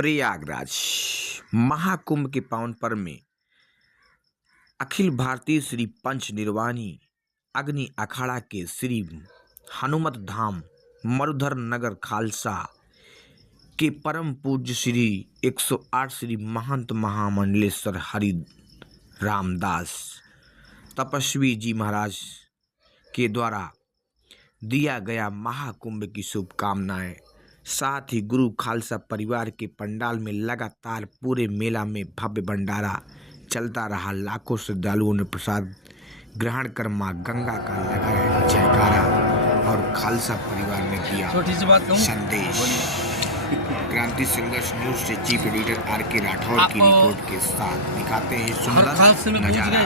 प्रयागराज महाकुंभ के पावन पर्व में अखिल भारतीय श्री पंच निर्वाणी अग्नि अखाड़ा के श्री हनुमत धाम मरुधर नगर खालसा के परम पूज्य श्री 108 श्री महंत महामंडलेश्वर हरि रामदास तपस्वी जी महाराज के द्वारा दिया गया महाकुंभ की शुभकामनाएं, साथ ही गुरु खालसा परिवार के पंडाल में लगातार पूरे मेला में भव्य भंडारा चलता रहा। लाखों श्रद्धालुओं ने प्रसाद ग्रहण कर मां गंगा का लगाया जयकारा और खालसा परिवार ने दिया संदेश। क्रांति संघर्ष न्यूज से चीफ एडिटर आर.के. राठौर की रिपोर्ट के साथ दिखाते हैं सुंदर नजारा।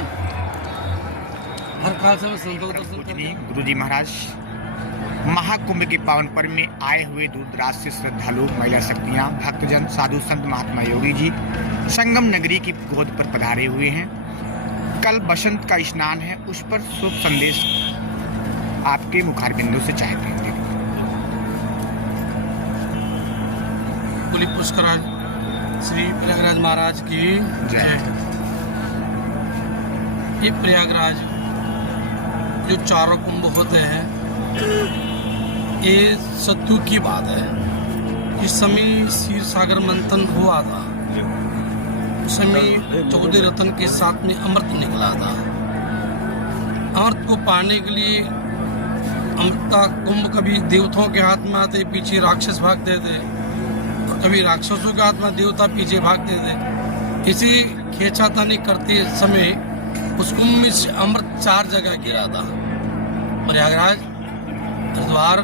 गुरु जी महाराज महाकुंभ के पावन पर्व में आए हुए दूर दराज से श्रद्धालु, महिला शक्तियां, भक्तजन, साधु संत, महात्मा योगी जी संगम नगरी की गोद पर पधारे हुए हैं। कल बसंत का स्नान है, उस पर शुभ संदेश आपके मुखारबिंदों से चाहते हैं। कुली पुष्कराज श्री प्रयागराज महाराज की जय। ये प्रयागराज जो चारों कुंभ होते हैं, ये सत्य की बात है। इस समय क्षीर सागर मंथन हुआ था, उस समय 14 रत्न के साथ में अमृत निकला था। अमृत को पाने के लिए अमृता कुंभ कभी देवताओं के हाथ में आते, पीछे राक्षस भागते थे, और कभी राक्षसों के हाथ में देवता पीछे भागते थे। इसी खींचातानी करते समय उस कुंभ में से अमृत 4 जगह गिरा था, प्रयागराज, हरिद्वार,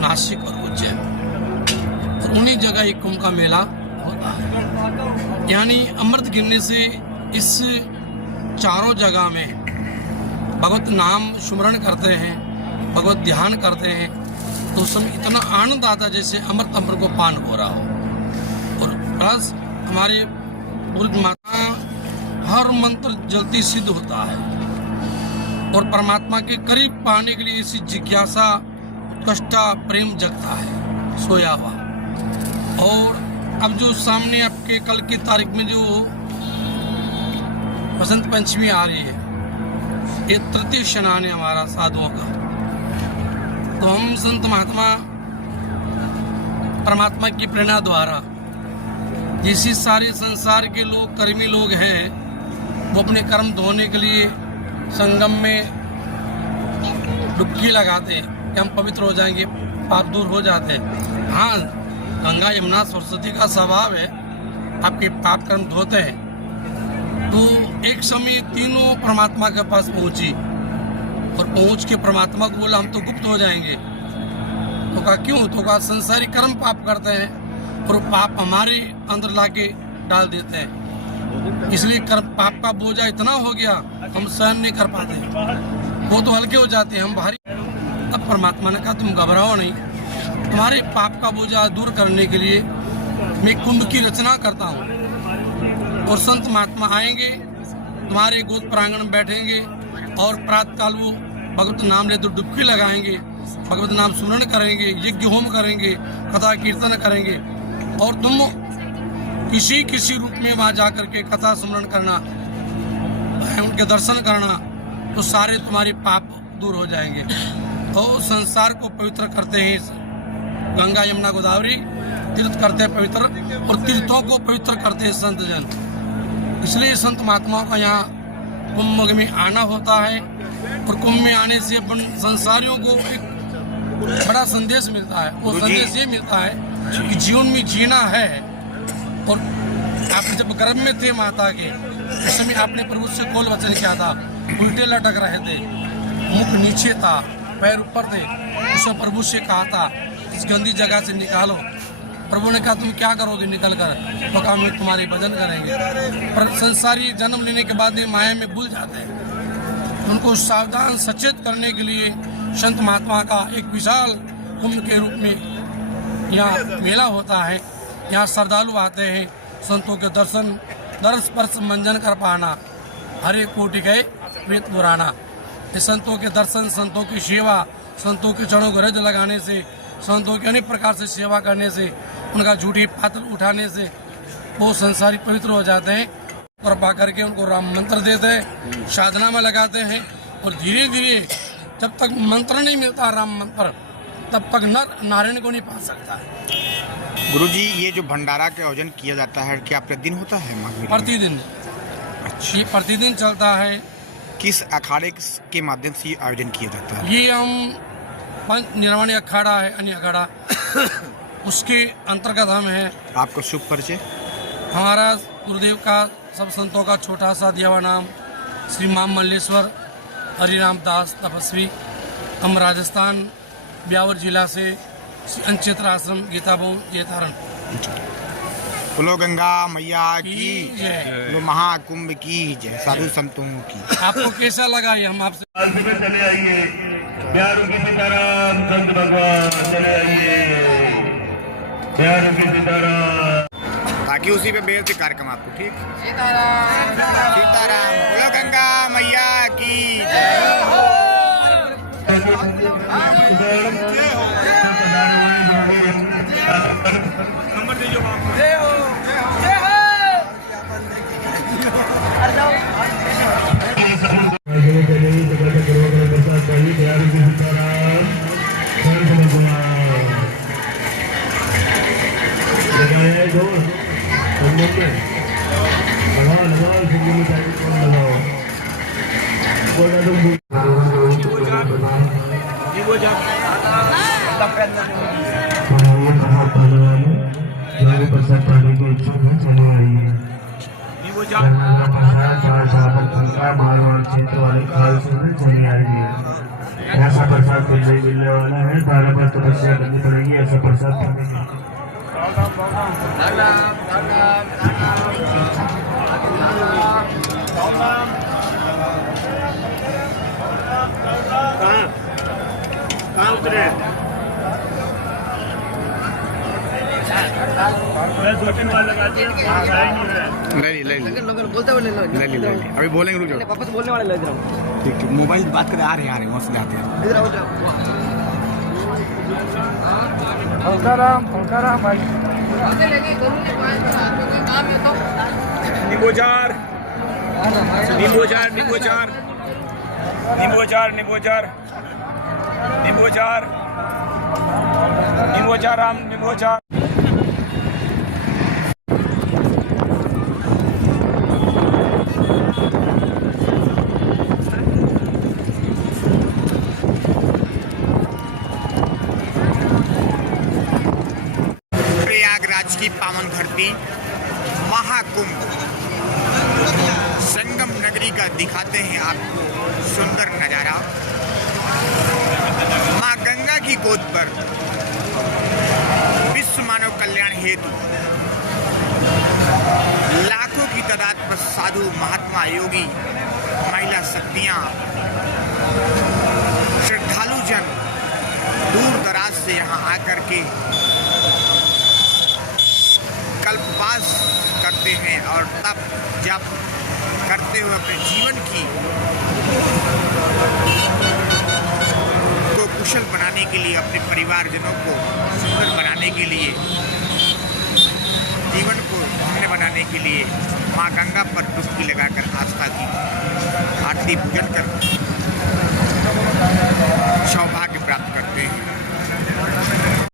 नासिक और उज्जैन, और उन्हीं जगह एक कुंभ का मेला होता है। यानी अमृत गिरने से इस चारों जगह में भगवत नाम सुमरण करते हैं, भगवत ध्यान करते हैं, तो उस समय इतना आनंद आता जैसे अमृत अमृत को पान हो रहा हो। और प्लस हमारे पूर्व माता हर मंत्र जल्दी सिद्ध होता है, और परमात्मा के करीब पाने के लिए इसी जिज्ञासा, कष्टा, प्रेम जगता है सोया हुआ। और अब जो सामने आपके कल की तारीख में जो बसंत पंचमी आ रही है, ये तृतीय स्नान है हमारा साधुओं का। तो हम संत महात्मा परमात्मा की प्रेरणा द्वारा जिस सारे संसार के लोग, कर्मी लोग हैं, वो अपने कर्म धोने के लिए संगम में डुबकी लगाते हैं कि हम पवित्र हो जाएंगे, पाप दूर हो जाते हैं। हाँ, गंगा यमुना सरस्वती का स्वभाव है, आपके पाप कर्म धोते हैं। तो एक समय तीनों परमात्मा के पास पहुंची, और पहुंच के परमात्मा को बोला हम तो गुप्त हो जाएंगे। तो कहा क्यों? तो कहा संसारी कर्म पाप करते हैं, और पाप हमारे अंदर लाके डाल देते हैं, इसलिए कर्म पाप का बोझा इतना हो गया हम सहन नहीं कर पाते, वो तो हल्के हो जाते हैं, हम भारी। अब परमात्मा ने कहा तुम घबराओ नहीं, तुम्हारे पाप का बोझा दूर करने के लिए मैं कुंभ की रचना करता हूँ, और संत महात्मा आएंगे, तुम्हारे गोद प्रांगण में बैठेंगे, और प्रातःकाल वो भगवत नाम ले तो डुबकी लगाएंगे, भगवत नाम सुमरण करेंगे, यज्ञ होम करेंगे, कथा कीर्तन करेंगे, और तुम किसी रूप में वहां जाकर के कथा सुमरण करना, उनके दर्शन करना, तो सारे तुम्हारे पाप दूर हो जाएंगे। तो संसार को पवित्र करते हैं, गंगा यमुना गोदावरी तीर्थ करते हैं पवित्र, और तीर्थों को पवित्र करते हैं संत जन। इसलिए संत महात्माओं का यहाँ कुंभ में आना होता है, और कुंभ में आने से अपन संसारियों को एक बड़ा संदेश मिलता है। वो संदेश ये मिलता है कि जीवन में जीना है। और आप जब गर्भ में थे माता के, उस समय आपने प्रभु से कौल वचन किया था, उल्टे लटक रहे थे, मुख नीचे था, पैर ऊपर थे, उसमें प्रभु से कहा था इस गंदी जगह से निकालो। प्रभु ने कहा तुम क्या करोगे निकल कर? तो कहा हम तुम्हारे भजन करेंगे। पर संसारी जन्म लेने के बाद माया में भूल जाते हैं। उनको सावधान सचेत करने के लिए संत महात्मा का एक विशाल कुंभ के रूप में यहाँ मेला होता है। यहाँ श्रद्धालु आते हैं, संतों के दर्शन, दर्श स्पर्श मंजन कर पाना, हरे कोटि गए वेद पुराना। संतों के दर्शन, संतों की सेवा, संतों के चरणों को रज लगाने से, संतों की अनेक प्रकार से सेवा करने से उनका झूठी पात्र उठाने से वो संसारी पवित्र हो जाते हैं और पा करके उनको राम मंत्र देते हैं, साधना में लगाते हैं और धीरे धीरे जब तक मंत्र नहीं मिलता राम मंत्र तब तक नर नारायण को नहीं पा सकता है। गुरुजी, ये जो भंडारा का आयोजन किया जाता है क्या प्रतिदिन होता है माघ मेले में? प्रतिदिन ये प्रतिदिन चलता है। किस अखाड़े के माध्यम से ये आयोजन किया जाता है? ये हम पंच निर्वाणी अखाड़ा है, अन्य अखाड़ा उसके अंतर्गत हम हैं। आपका शुभ परिचय? हमारा गुरुदेव का सब संतों का छोटा सा दिया हुआ नाम श्री माम मल्लेश्वर हरिराम दास तपस्वी। हम राजस्थान ब्यावर जिला से श्री अंचेत्र आश्रम गीताबों जेतारण। बोलो गंगा मैया की जय। बोलो महाकुंभ की जय, साधु संतों की। आपको कैसा लगा ये हम आपसे? चले आइए, प्यारों की सीताराम संत भगवान चले आइए, प्यारों की सीताराम। ताकि उसी पे बेल से कार्यक्रम आपको ठीक। सीताराम बोलो गंगा मैया की जय। नंबर दीजिए ऐसा प्रसाद फिर नहीं मिलने वाला है, पहले पर तपस्या करनी पड़ेगी ऐसा प्रसाद पाने के लिए। ले अभी बोलेंगे, रुक जाओ। वापस बोलने वाले लग रहा हूँ। ठीक ठीक, मोबाइल बात कर आ रहे हैं वहाँ से आते हैं। इधर आओ, इधर निम्बोचार निम्बोचार निम्बोचार निम्बोचार निम्बोचार निम्बोचार निम्बोचार राम निम्बोचार। प्रयागराज की पावन धरती महाकुंभ संगम नगरी का दिखाते हैं आपको सुंदर नजारा। मां गंगा की गोद पर विश्व मानव कल्याण हेतु लाखों की तादाद पर साधु महात्मा योगी महिला शक्तियां श्रद्धालु जन दूर दराज से यहाँ आकर के कल्पवास करते हैं और तब जब करते हुए अपने जीवन की को कुशल बनाने के लिए, अपने परिवारजनों को सुंदर बनाने के लिए, जीवन को धन्य बनाने के लिए माँ गंगा पर डुबकी लगाकर आस्था की आरती पूजन कर